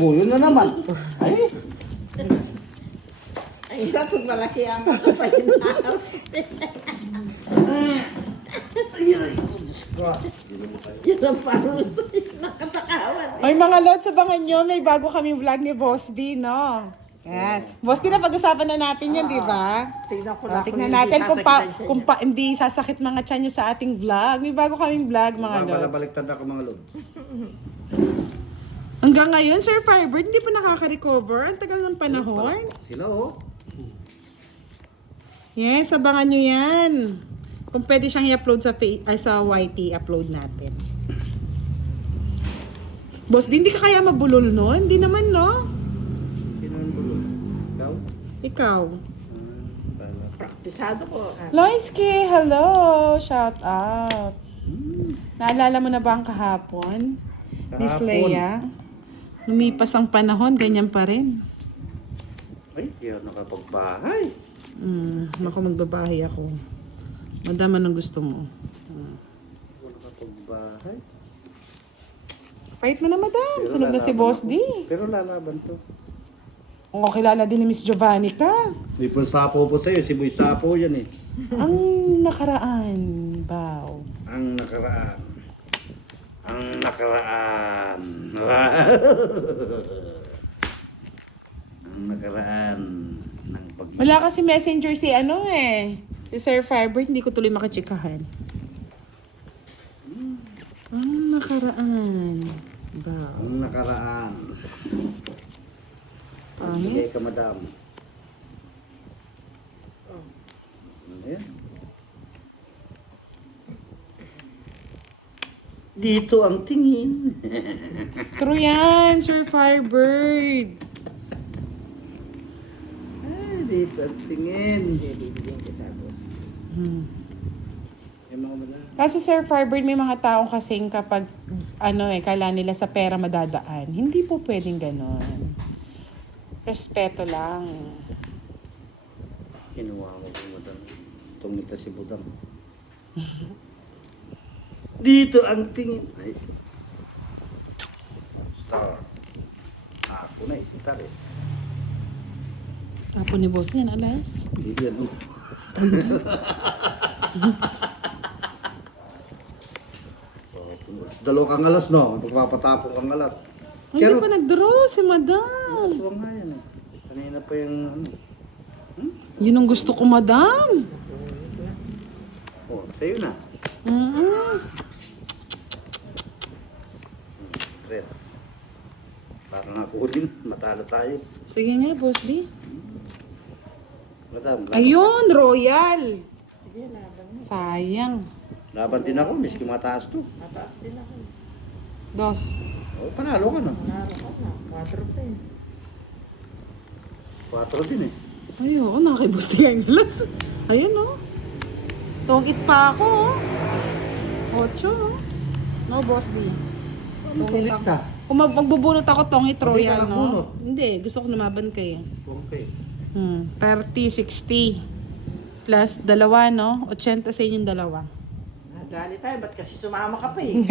Oh, yun na naman. Ay, Ay, dapat malaki ang makapahinahal. Yan ang parusa. Nakatakawan. Ay mga lods, abangan nyo, may bago kaming vlog ni Boss D, no? Yan. Boss D, na pag-usapan na natin yan, di ba? Tignan ko O, lang tignan kung natin hindi kung, sasakitan siya kung hindi sasakit mga tiyan nyo sa ating vlog. May bago kaming vlog, mga lods. balabaliktad ako mga lods. Hanggang ngayon, Sir Firebird, hindi pa nakaka-recover. Ang tagal ng panahon. Sila oh. Yes, abangan nyo yan. Kung pwede siyang i-upload sa, sa YT, upload natin. Boss, di hindi ka kaya mabulol nun? Hindi naman, no? Sino ang bulo? Ikaw? Ikaw. Pala. Praktisado ko. Loiski, hello! Shout out. Naalala mo na ba ang kahapon? Miss Kahapon. Leia? Lumipas ang panahon, ganyan pa rin. Ay, yun nakapagbahay. Ako magbabahay ako. Madama ng gusto mo. Wala nakapagbahay. Fight mo na, madam. Pero Sunog na si lalaban Boss ako. D. Pero lalaban to. Kung kilala din ni Miss Giovanni ka. Di po sapo po sa'yo. Si Boy Sapo yan eh. Ang nakaraan, Bao. Ang nakaraan. Ang nakaraan. Ang nakaraan ng pag... Wala kasi messenger si ano eh. Si Sir Firebird, hindi ko tuloy makachikahan. Ang nakaraan, Bao. Ang nakaraan. Pangit. Sige ka, madam. Ayan. Dito ang tingin. True yan, Sir Firebird. Ay, dito ang tingin. Bibigyan kita, boss. Yung mga madam. Kasi Sir Firebird, may mga taong kasing kapag kala nila sa pera madadaan. Hindi po pwedeng ganon. Respeto lang. Kinuha mo po, madam. Tumita si Budang. Dito ang tingin. Ay. Star. Ako na star eh. Tapo ni boss niyan, alas. Hindi yan. Dalawa kang alas, no? Magpapatapong kang alas. Hindi pa nag-draw si madam. Aswang nga yan eh. Kanina pa yung ano. Yun ang gusto ko, madam. Oh, sa'yo na. Tres. Para nga kunin. Matalo tayo. Sige nga, boss D. Madam, Ayun, royal. Sige, laban mo. Sayang. laban din ako. Miski mataas to. Mataas din ako. Dos. Oh, panalo ka na. Manaro ka na. 4 pa eh. 4 din eh. Ay, oo, nakiboss D ang alas. Ayun, oh. Tongit pa ako, oh. 8, oh. No, boss D. Tongit Kulit ako. ka. Kung magbubunot ako, tongit Hindi ka royal, lang no? bunot. Hindi, gusto ko lumaban kayo. Okay. 30, 60. Plus, 2, no? 80 sa inyong 2. Nagalit tayo. Ba't kasi sumama ka pa eh?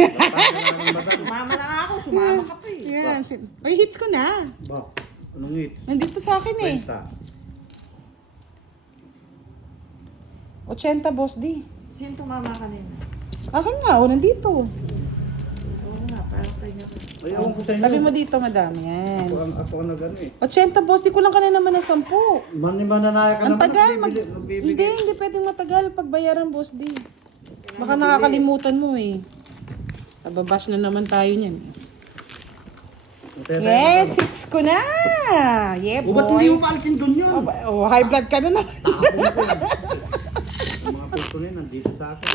Sumama na nga ako. Sumama ka pa eh. Yan. Ay, hits ko na. Ba, anong hit? Nandito sa akin eh. 80, boss D. Sino tumama kanina? Akin nga, oh, nandito. Oo nga, parang kanya ka. Ay, ewan ko sa'yo. Tabi mo dito, madam. Yan. Ako ang nag-ano eh. 80, boss. Di ko lang kanina naman ng 10. Mananaya ka Ang naman. tagal. Nagbibigay. Hindi pwedeng matagal pagbayaran, boss D. Baka nakakalimutan mo eh. Nababash na naman tayo niyan. Yes, 6 ko na. Yeah, O, ba't hindi mo boy. paalisin doon yun? Oh, high blood ka na naman. Ang mga peso na yun, nandito sa akin.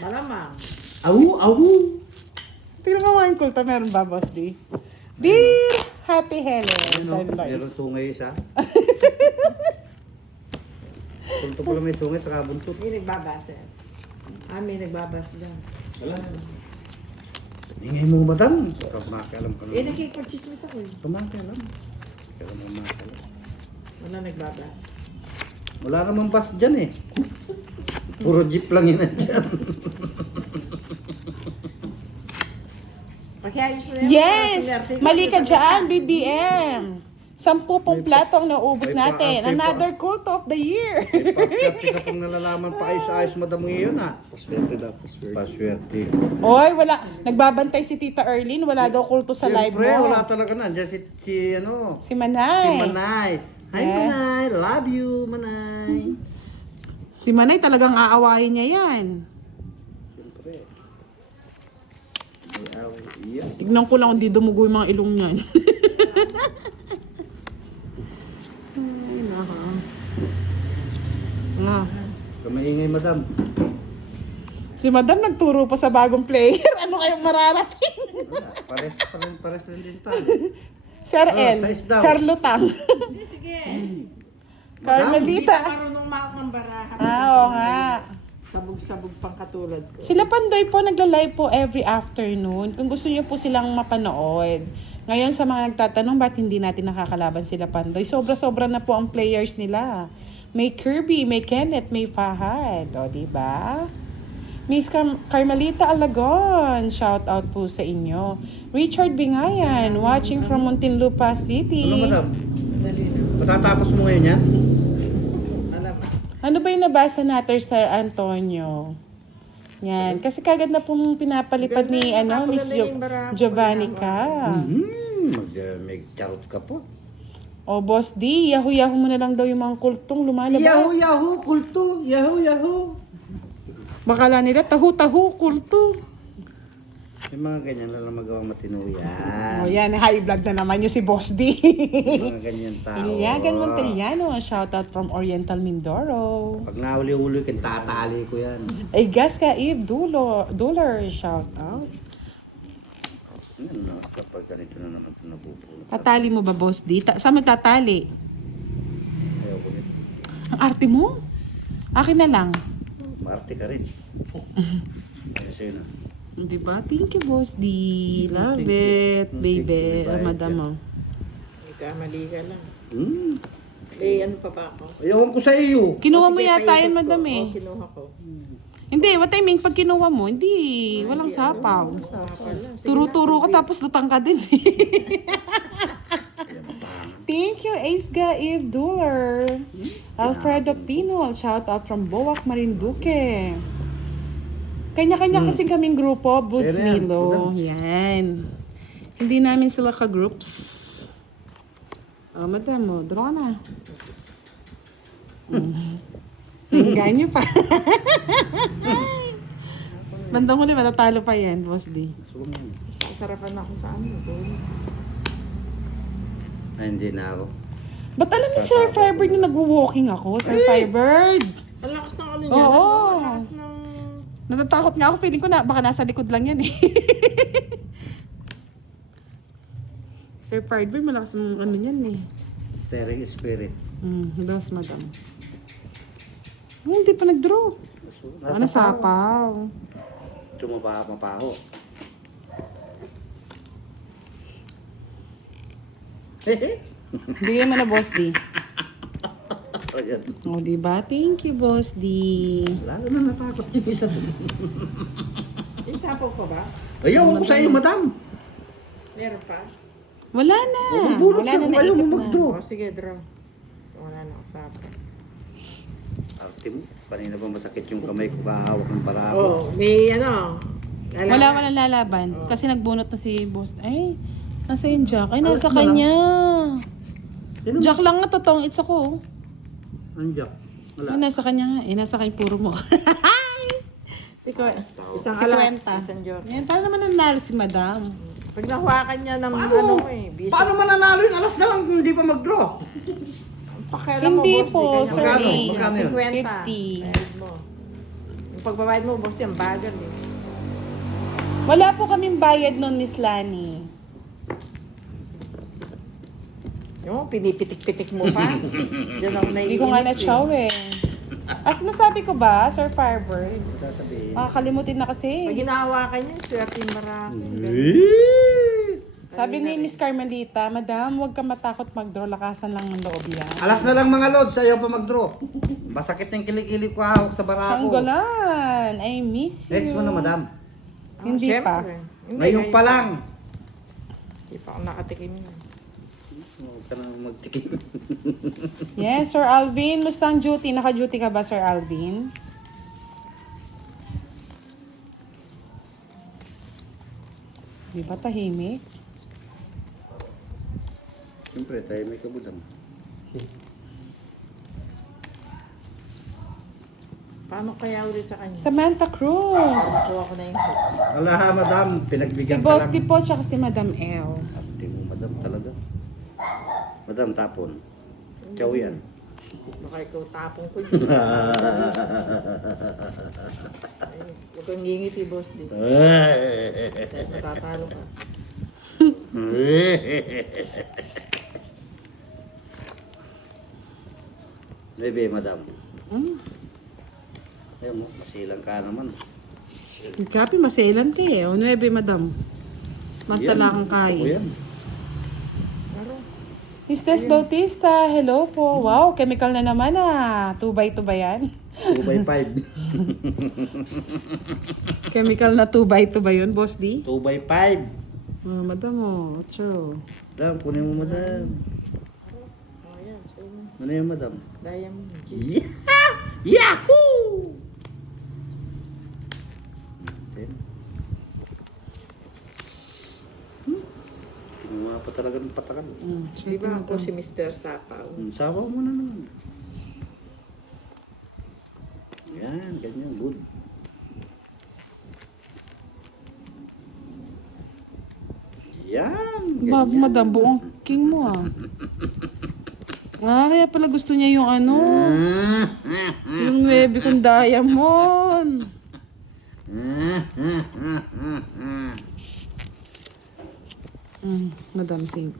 Malamang. Awu! Tingnan mo mga kulta, meron ba, boss D? Dear Happy Helen. Ano, Sabi meron Lois. sungay isa. Punto pala may sungay sa kabuntot. May nagbabasa. May nagbabasa dyan. Ingay mo madam. Kumakialam ka naman. Nakikipag-chismis ako eh. Kumakialam. Kaya mo kumakialam. Wala nagbabasa. Wala namang bus dyan eh. Puro jeep lang yun dyan. Pakiayos mo yan. Yes! Sinerte ko, Mali ka sabi dyan, BBM. 10 pong plato ang naubos may natin. pa- Another quote of the year. Pagkati ka pang nalalaman pa kayo sa ayos madamo yun ha. Paswerte daw, paswerte. Paswerte. Oy, wala. Nagbabantay si Tita Erlyn. Wala daw kulto sa live Siyempre, mo. wala talaga na. Diyan si Si Manay. Manay. Hi Yeah. Manay, love you Manay. Si Manay talagang aawahin niya yan. Siyempre. Yeah. Tignan ko lang kung di dumugo yung mga ilong niyan. Ay, naka. Ah. Kamaingay madam. Si Madam nagturo pa sa bagong player. Ano kayong mararating? Pares rin din tayo. Sir Oh, El. size daw. Sir Lutang. Sige, sige. Hindi Carmelita. ka marunong ng baraha. Oo nga. Sabog-sabog pang katulad ko. Sila Pandoy po nagla-live po every afternoon. Kung gusto niyo po silang mapanood. Ngayon sa mga nagtatanong ba't hindi natin nakakalaban sila Pandoy, sobra-sobra na po ang players nila. May Kirby, may Kenneth, may Fahad. O, diba? Miss Carmelita Alagon, shout out po sa inyo. Richard Bingayan, watching from Muntinlupa City. Ano madam? Dali na. Matatapos mo ngayon yan? Alam mo. Ano ba yung nabasa natin, Sir Antonio? Yan. Kasi kagad na pong pinapalipad ni Miss Giovanni ka. May charot ka po. O, Boss D, yahoo-yahoo mo na lang daw yung mga kultong lumalabas. Yahoo, yahoo, kulto. Yahoo, yahoo. Bakala nila, tahu-tahu, kulto. Yung mga ganyan lang magawang matino O yan. yan, high blood na naman yung si Boss D. Yung mga ganyan tao. Iliagan Montellano, shout out from Oriental Mindoro. Pag nahuli-huli ka, tatali ko yan. Ay, gas ka, Eve Duller, shout out. Ano, kapag ganito na naman ito nabubulot. Tatali mo ba, Boss D? Saan mo tatali? Ayaw ko nito. Ang arte mo? Akin na lang. Maarte ka rin. Ano sa'yo na? Diba? Thank you, Boss D. Love it, baby. Thank you, Madam mo. Nagkamali ka lang. Hmm. Eh, ano pa ba ako? Ayaw ko sa iyo. Kinuha mo Sige, yata paikot yun, ko. Madam eh. Oo, kinuha ko. Hindi, what I mean, pag kinuha mo, hindi, walang sapaw. Pala. Sige Turo-turo ka tapos lutang ka din. Thank you, Aisga Eve Duller. Alfredo Pinol, shout out from Boac, Marinduque. Kanya-kanya kasing kaming grupo, Boots Pero yan, Milo. Yan. Hindi namin sila ka-groups. Oh, madam mo, draw na. Ganyo pa. Bandang huli, matatalo pa yan, Boss D. Suwang yan. Sasarapan ako sa ano. Ay, hindi na ako. Ba't alam ni Sir Firebird na nag-walking ako? Sir Firebird! Ang lakas ng ano niya. Oo. Ang lakas ng... Natatakot nga ako. Feeling ko na baka nasa likod lang yan eh. Sir Firebird, malakas ang ano yan eh. Tearing spirit. Dos, madam. Hindi pa nag-draw. Ano sapaw? Mapaho. Bigay mo na, Boss D. Ayan. O, diba? Thank you, Boss D. Lalo na natakot yung isa doon. Isapaw pa ba? Ayaw ko sa iyo, madam. Meron pa? Wala na. Bulot Wala ka na, kung ayaw mo naikot na. mag-draw. O, sige, draw. Wala na ako sapaw. Arte mo, kanina ba masakit yung kamay ko kahawak ng barako? Oh, may ano. Walang lalaban. Kasi nagbunot na si Boss. Ay, nasa yung Jack. Ay, nasa kanya. Jack lang nga, totoong it's ako. Andiyak. Ay, nasa kanya nga. Eh, nasa kanya puro mo. Isang Si alas, Kwenta. isang joke. Yan, paano naman nanalo si Madam? Pag nahawakan niya ng Paano? busy. Paano mananalo yun? Alas na lang kung hindi pa mag-draw. Pakialam Hindi boss, po, di Sir ganyan. Ace. Magkano yun? 50. 50. Bayad mo. Yung pagbabayad mo, boss, yan, bagal eh. Wala po kaming bayad nun, Miss Lani. Yung pinipitik-pitik mo pa. Diyan ako naiinis. Hindi ko nga eh. na-chow eh. As nasabi ko ba, Sir Firebird? Sasabihin. Makakalimutin na Pag kasi. ginahawakan niya, swerte yung marami. Sabi ni Miss Carmelita, Madam, huwag ka matakot mag-draw. Lakasan lang ng loob yan. Alas na lang mga lods, ayaw pa mag-draw. Masakit ng kilikili ko hawak sa barako. Sanggalan! I miss you. Next mo na, madam. Hindi pa. syempre. Hindi, Ngayon pa lang. Hindi pa ako nakatikim na. Huwag ka na magtikim. Yes, Sir Alvin. Musta ang duty? Naka-duty ka ba, Sir Alvin? Di ba tahimik? Siyempre, tayo may kabudang. Paano kaya ulit sa kanya? Samantha Cruz. Kuha ko na yung hits. Wala ha, madam. Si Pinagbigyan Boss ka Di lang. po, tsaka si Madam L. Ate mo, madam, talaga. Madam, tapon. Chow yan. Baka ikaw tapong ko dyan. Ay, huwag kang ngingiti, boss. Di. Matatalo ka. Bebe, madam. Hmm. Ayun mo, masilang ka naman. Kapi, maselan ka eh. O, 9, Madam. Mantala kang Yan, kain. ako yan. Pero, Miss Tess Bautista, hello po. Wow, chemical na naman ah. 2x2 ba yan? 2x5. Chemical na 2x2 ba yun, Boss D? 2x5. Madam, oh. Ocho. Madam, kunin mo, madam. oh yan. So, Ano yan, madam? diamond. Yahoo! Kinuha pa talaga ng patakan. Di ba ako si Mr. Sapaw? Sabaw mo na naman. Yan, ganyan, good. Yan, Ba, ganyan. Madam, buong king mo ah. Kaya pala gusto niya yung ano. Yung 9 kong diamond. Madam 5.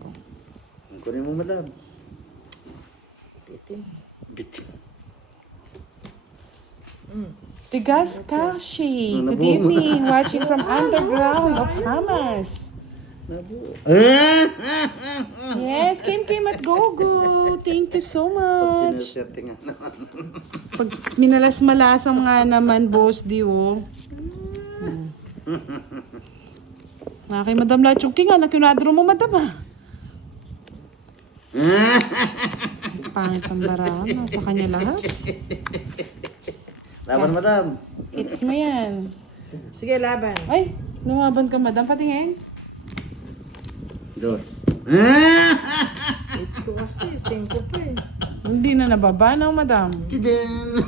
Kunin mo, madam. Pitin. Bitin. Tigas Kashi. Ano Good po? evening. Watching from underground of Hamas. Nabuo. Yes, Kim Kim at Gogo. Thank you so much. Sinuserte nga naman. Pag minalas-malasang nga naman, Boss D, oh. Nga kay Madam Lachungki nga, nakinadro mo, Madam, ah. Pangit ang barahan. Nasa kanya lahat. Laban, madam. It's mo yan. Sige, laban. Ay, lumaban ka, Madam. Patingin. Dos. It's ko kasi. 5 pa eh. Hindi na nababa na, Madam. Tidin.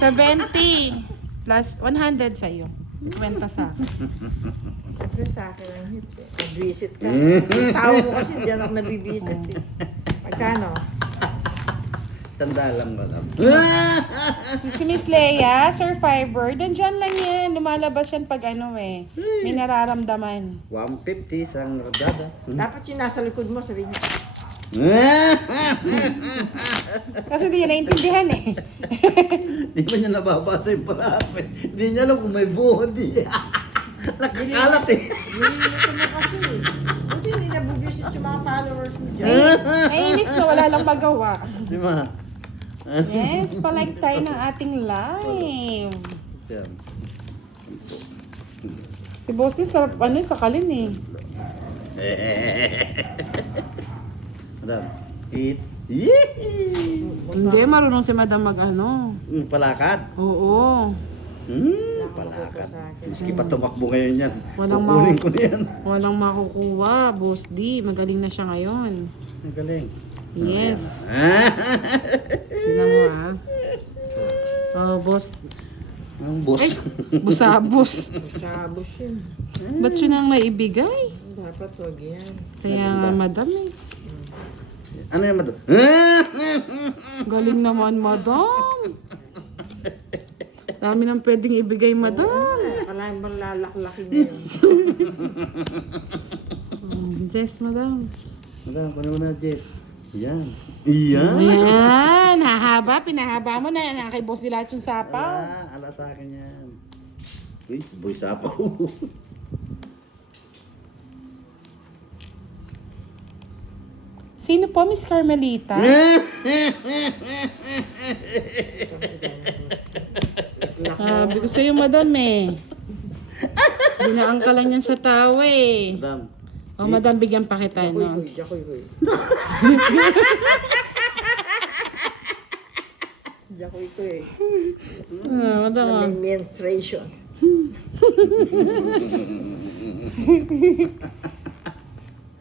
70 plus 100 sa'yo. 50 sa akin. Siyempre sa akin ang hits eh. Nag-visit ka. Yung tao mo kasi diyan ako nabibisit eh. Magkano? Tanda lang, madam. Si Miss Leia, Sir Fiber, dandyan lang yan. Lumalabas yan pag ano eh. May nararamdaman. 150 isang radada. Dapat yung nasa likod mo, sabihin niya. Kasi hindi niya naiintindihan eh. Di ba niya nababasa yung parami? Hindi niya alam kung may buhod niya. Nakakalat eh. Nililito mo kasi. Buti hindi nabubisit yung mga followers mo dyan. Naiinis na wala lang magawa. Di ba? Yes, palike tayo ng ating live. Yan. Si Boss din sarap ano sakalin eh. Madam, it's... Yee! Hindi, marunong si Madam mag ano. Palakad. Oo. Palakad. Miski pa tumakbo ngayon yan. Walang Kukunin ko na yan. Walang makukuha, Boss D. Magaling na siya ngayon. Ang galing. Yes. Tingnan mo ah. Oh, Boss. Ang boss. Ay, busabos. Sabos yun. Ba't yun ang maibigay? Dapat wag yan. Kaya nga, Madam eh. Ano yan, madam? Galing naman, Madam. Dami nang pwedeng ibigay, Madam. Wala yung bang lalaklakin yun. Yes, Madam. Madam, paano mo na, Jeff? Yan. Yan. Ayan, hahaba. Pinahaba mo na kay Boss Dilat yung sapaw. Ala sa akin yan. Uy, boy sapaw. Sino po, Miss Carmelita? Sabi ko sa'yo, Madam eh. Dinaan ka lang yan sa tawa eh. Madam. O, madam, bigyan pa kita, no? Jakoy. Jakoy ko eh. Madam, Na may menstruation.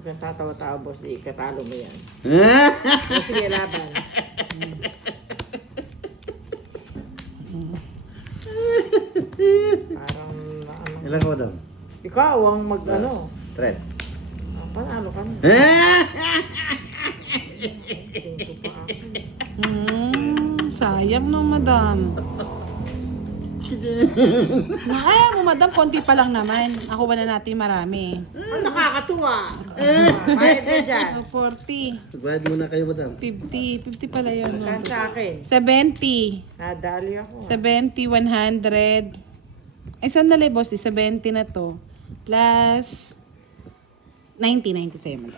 Kung tatawa-tawa, boss, di katalo mo yan. O, sige, laban. Parang, ano. Ilan ka, madam? Ikaw ang mag-ano. Tres. Panalo ka na. Tingko pa ako. sayang no, madam. Kaya mo, madam, konti pa lang naman. Ako na natin marami. Ang nakakatuwa. Bayad ka dyan. 40, Bayad muna kayo, madam. 50 pala yun. No? Kan sa akin. 70. Nadali ako. 70, 100. Ay, sandali, boss. 70 na to. Plus 90, 97.